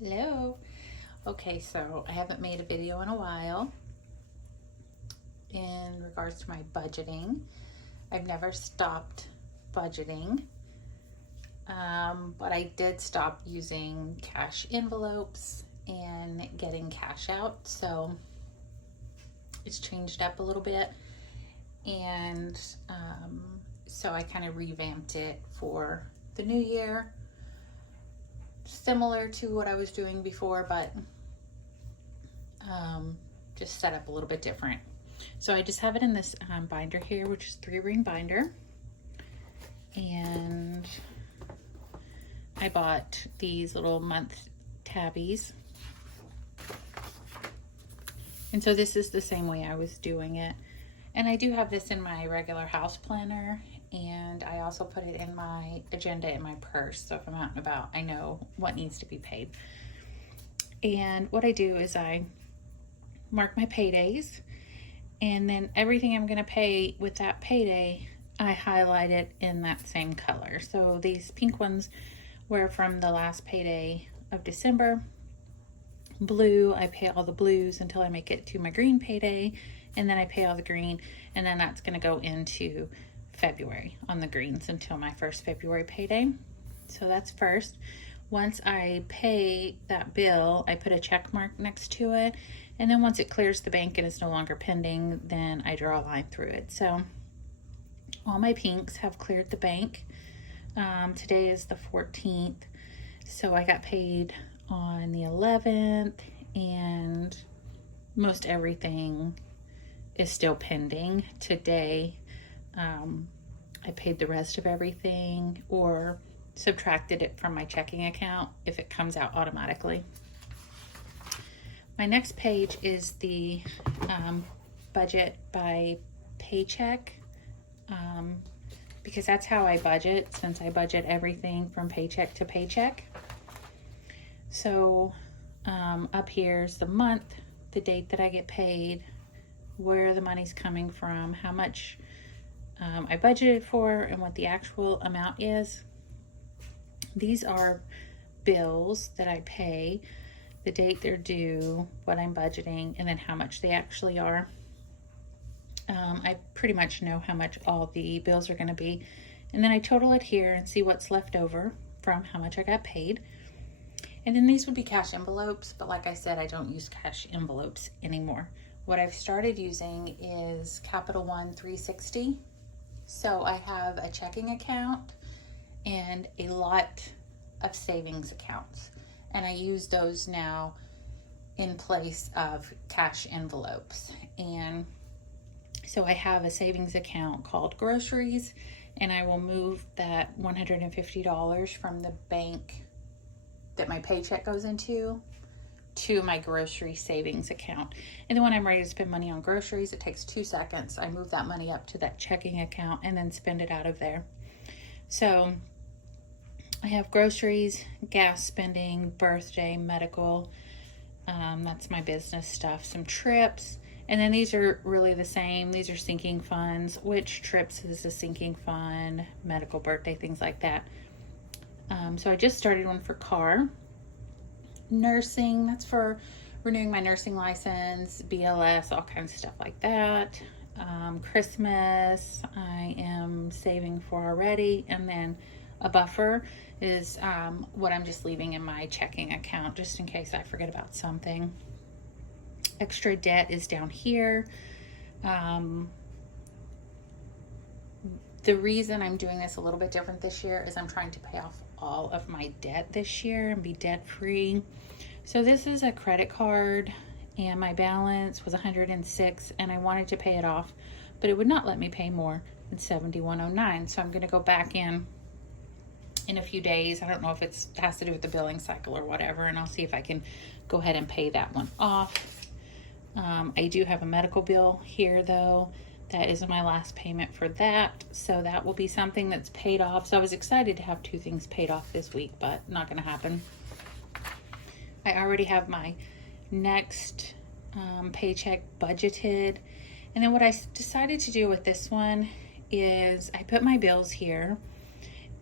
Hello. Okay, so I haven't made a video in a while in regards to my budgeting. I've never stopped budgeting, but I did stop using cash envelopes and getting cash out. So it's changed up a little bit. And so I kind of revamped it for the new year, similar to what I was doing before, but just set up a little bit different. So I just have it in this binder here, which is 3-ring binder. And I bought these little month tabbies. And so this is the same way I was doing it. And I do have this in my regular house planner, and I also put it in my agenda in my purse. So if I'm out and about, I know what needs to be paid. And what I do is I mark my paydays, and then everything I'm going to pay with that payday, I highlight it in that same color. So these pink ones were from the last payday of December. Blue, I pay all the blues until I make it to my green payday, and then I pay all the green, and then that's going to go into February on the greens until my first February payday. So that's first. Once I pay that bill, I put a check mark next to it, and then once it clears the bank and is no longer pending, then I draw a line through it. So all my pinks have cleared the bank. Today is the 14th, so I got paid on the 11th, and most everything is still pending. Today, I paid the rest of everything or subtracted it from my checking account if it comes out automatically. My next page is the budget by paycheck, because that's how I budget, since I budget everything from paycheck to paycheck. So up here's the month, the date that I get paid, where the money's coming from, how much I budgeted for, and what the actual amount is. These are bills that I pay, the date they're due, what I'm budgeting, and then how much they actually are. I pretty much know how much all the bills are going to be, and then I total it here and see what's left over from how much I got paid. And then these would be cash envelopes, but like I said, I don't use cash envelopes anymore. What I've started using is Capital One 360. So I have a checking account and a lot of savings accounts, and I use those now in place of cash envelopes. And so I have a savings account called Groceries, and I will move that $150 from the bank that my paycheck goes into to my grocery savings account. And then when I'm ready to spend money on groceries, it takes 2 seconds. I move that money up to that checking account and then spend it out of there. So I have groceries, gas spending, birthday, medical, that's my business stuff, some trips, and then these are really the same. These are sinking funds. Which trips is a sinking fund, medical, birthday, things like that. So I just started one for car. Nursing, that's for renewing my nursing license, BLS, all kinds of stuff like that. Christmas, I am saving for already. And then a buffer is what I'm just leaving in my checking account just in case I forget about something. Extra debt is down here. The reason I'm doing this a little bit different this year is I'm trying to pay off all of my debt this year and be debt free. So this is a credit card, and my balance was 106, and I wanted to pay it off, but it would not let me pay more than 7109. So I'm going to go back in a few days. I don't know if it has to do with the billing cycle or whatever, and I'll see if I can go ahead and pay that one off. I do have a medical bill here though. That is my last payment for that, so that will be something that's paid off. So I was excited to have 2 things paid off this week, but not going to happen. I already have my next paycheck budgeted, and then what I decided to do with this one is I put my bills here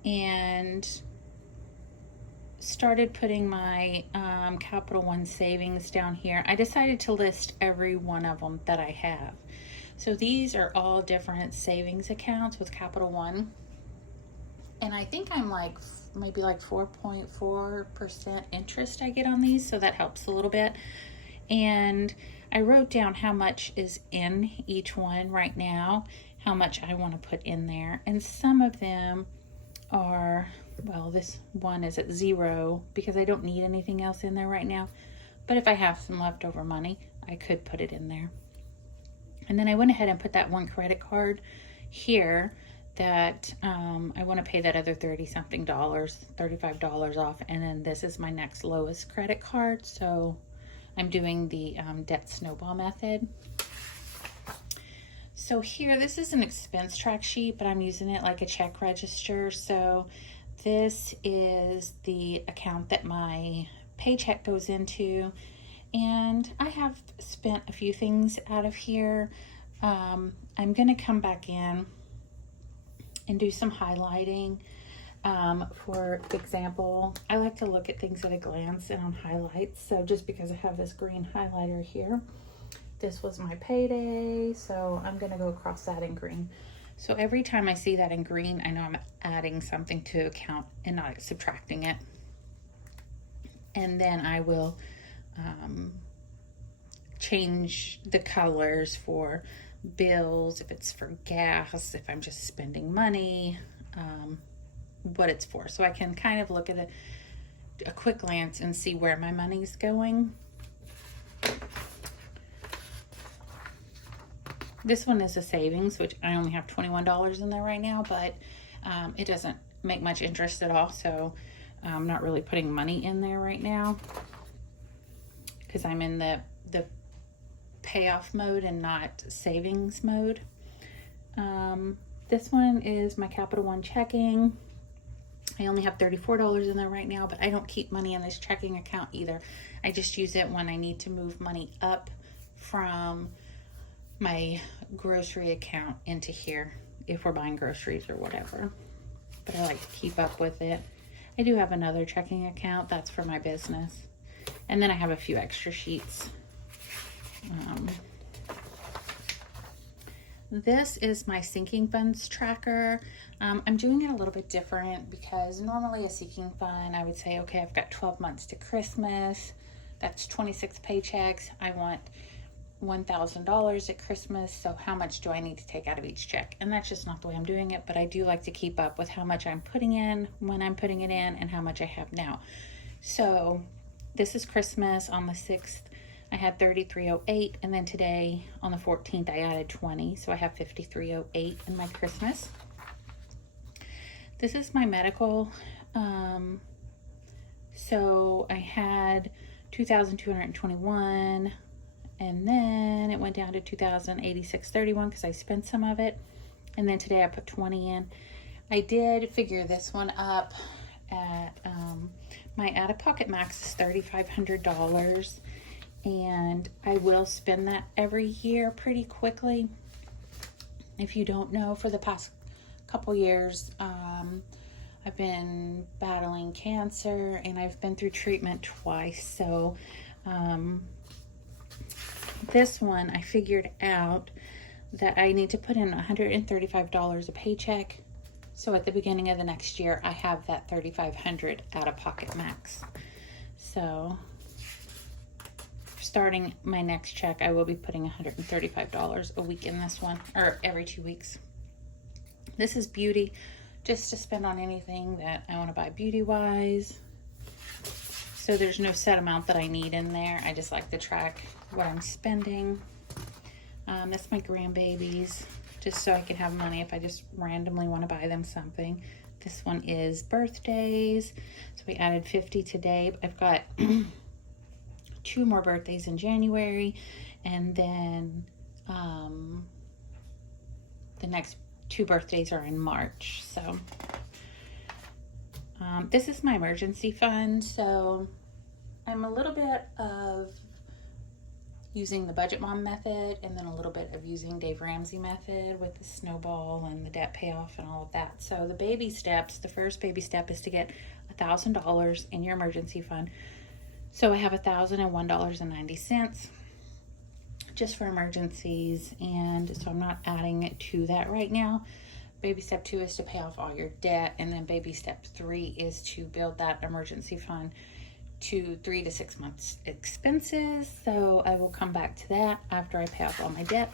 and started putting my Capital One savings down here. I decided to list every one of them that I have. So these are all different savings accounts with Capital One. And I think I'm like maybe like 4.4% interest I get on these, so that helps a little bit. And I wrote down how much is in each one right now, how much I want to put in there. And some of them are, well, this one is at 0 because I don't need anything else in there right now. But if I have some leftover money, I could put it in there. And then I went ahead and put that one credit card here that I want to pay that other $30-something, $35 off. And then this is my next lowest credit card. So I'm doing the debt snowball method. So here, this is an expense track sheet, but I'm using it like a check register. So this is the account that my paycheck goes into. And I have spent a few things out of here. I'm going to come back in and do some highlighting. For example, I like to look at things at a glance and on highlights. So just because I have this green highlighter here, this was my payday. So I'm going to go across that in green. So every time I see that in green, I know I'm adding something to account and not subtracting it. And then I will change the colors for bills, if it's for gas, if I'm just spending money, what it's for. So I can kind of look at a quick glance and see where my money's going. This one is a savings, which I only have $21 in there right now, but it doesn't make much interest at all. So I'm not really putting money in there right now because I'm in the payoff mode and not savings mode. This one is my Capital One checking. I only have $34 in there right now, but I don't keep money in this checking account either. I just use it when I need to move money up from my grocery account into here if we're buying groceries or whatever. But I like to keep up with it. I do have another checking account that's for my business. And then I have a few extra sheets. This is my sinking funds tracker. I'm doing it a little bit different because normally a sinking fund, I would say, okay, I've got 12 months to Christmas. That's 26 paychecks. I want $1,000 at Christmas. So how much do I need to take out of each check? And that's just not the way I'm doing it, but I do like to keep up with how much I'm putting in, when I'm putting it in, and how much I have now. So this is Christmas. On the 6th, I had 3308, and then today on the 14th, I added 20. So I have 5308 in my Christmas. This is my medical. So I had 2,221, and then it went down to 2,086.31 because I spent some of it. And then today I put 20 in. I did figure this one up at my out-of-pocket max is $3,500, and I will spend that every year pretty quickly. If you don't know, for the past couple years, I've been battling cancer and I've been through treatment twice. So this one, I figured out that I need to put in $135 a paycheck. So at the beginning of the next year, I have that $3,500 out-of-pocket max. So starting my next check, I will be putting $135 a week in this one, or every 2 weeks. This is beauty, just to spend on anything that I want to buy beauty-wise. So there's no set amount that I need in there. I just like to track what I'm spending. That's my grandbabies, just so I can have money if I just randomly want to buy them something. This one is birthdays. So we added 50 today. I've got 2 more birthdays in January, and then the next 2 birthdays are in March. So this is my emergency fund. So I'm a little bit of using the Budget Mom method, and then a little bit of using Dave Ramsey method with the snowball and the debt payoff and all of that. So the baby steps, the first baby step is to get $1,000 in your emergency fund. So I have $1,001.90 just for emergencies, and so I'm not adding it to that right now. Baby step 2 is to pay off all your debt, and then baby step 3 is to build that emergency fund to 3 to 6 months expenses. So I will come back to that after I pay off all my debt.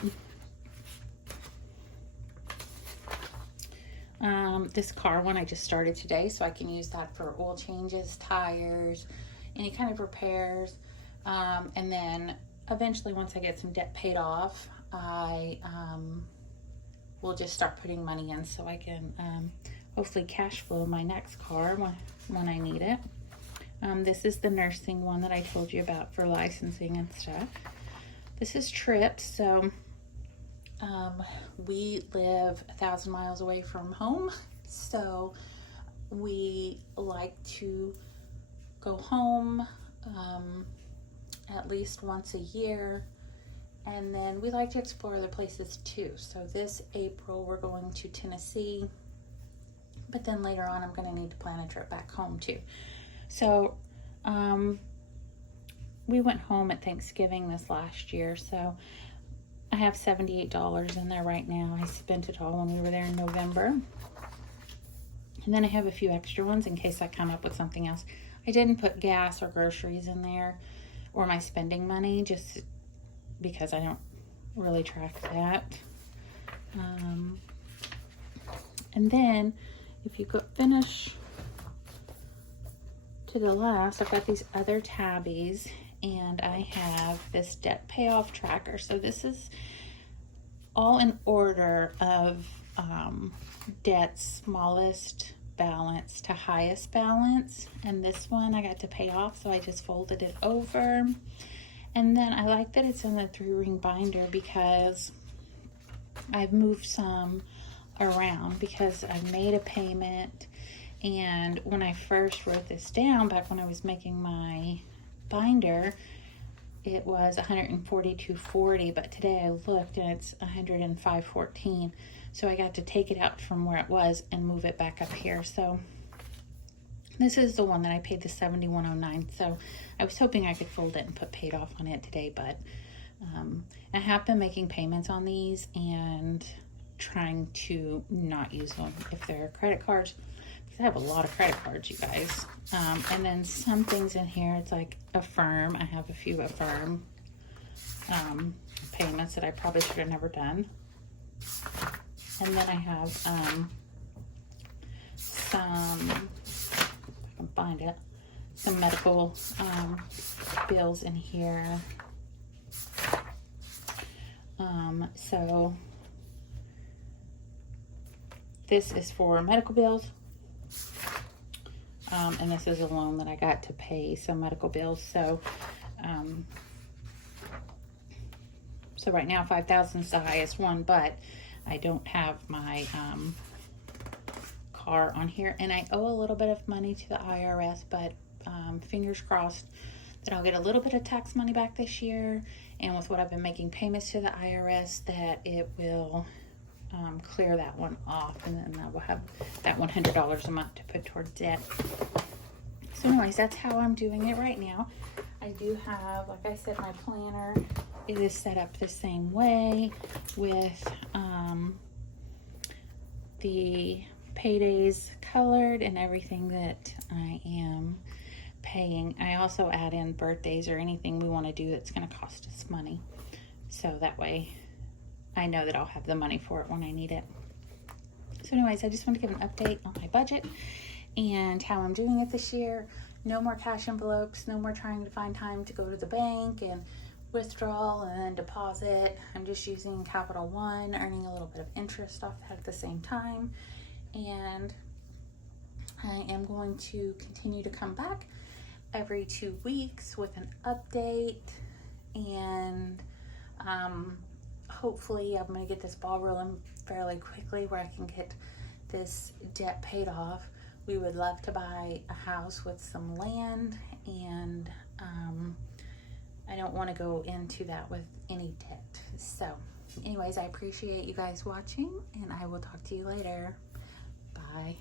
This car one I just started today, so I can use that for oil changes, tires, any kind of repairs. And then eventually, once I get some debt paid off, I will just start putting money in so I can hopefully cash flow my next car when I need it. This is the nursing one that I told you about for licensing and stuff. This is trips. So we live 1,000 miles away from home, so we like to go home at least once a year, and then we like to explore other places too. So this April we're going to Tennessee, but then later on I'm going to need to plan a trip back home too. So we went home at Thanksgiving this last year, so I have $78 in there right now. I spent it all when we were there in November. And then I have a few extra ones in case I come up with something else. I didn't put gas or groceries in there or my spending money just because I don't really track that. And then if you go finish to the last, I've got these other tabbies, and I have this debt payoff tracker. So this is all in order of debt's smallest balance to highest balance, and this one I got to pay off, so I just folded it over. And then I like that it's in the 3-ring binder because I've moved some around because I made a payment, and when I first wrote this down back when I was making my binder, it was $142.40, but today I looked and it's $105.14. So I got to take it out from where it was and move it back up here. So this is the one that I paid the $71.09. So I was hoping I could fold it and put paid off on it today, but I have been making payments on these and trying to not use them if they're credit cards. I have a lot of credit cards, you guys. And then some things in here, it's like Affirm. I have a few Affirm payments that I probably should have never done. And then I have some, if I can find it, some medical bills in here. So this is for medical bills. And this is a loan that I got to pay some medical bills. So, so right now $5,000 is the highest one, but I don't have my car on here, and I owe a little bit of money to the IRS, but fingers crossed that I'll get a little bit of tax money back this year, and with what I've been making payments to the IRS, that it will clear that one off, and then I will have that $100 a month to put towards debt. So anyways, that's how I'm doing it right now. I do have, like I said, my planner. It is set up the same way with the paydays colored and everything that I am paying. I also add in birthdays or anything we want to do that's going to cost us money. So that way I know that I'll have the money for it when I need it. So anyways, I just want to give an update on my budget and how I'm doing it this year. No more cash envelopes, no more trying to find time to go to the bank and withdraw and then deposit. I'm just using Capital One, earning a little bit of interest off that at the same time. And I am going to continue to come back every 2 weeks with an update, and hopefully I'm going to get this ball rolling fairly quickly where I can get this debt paid off. We would love to buy a house with some land, and I don't want to go into that with any debt. So anyways, I appreciate you guys watching, and I will talk to you later. Bye.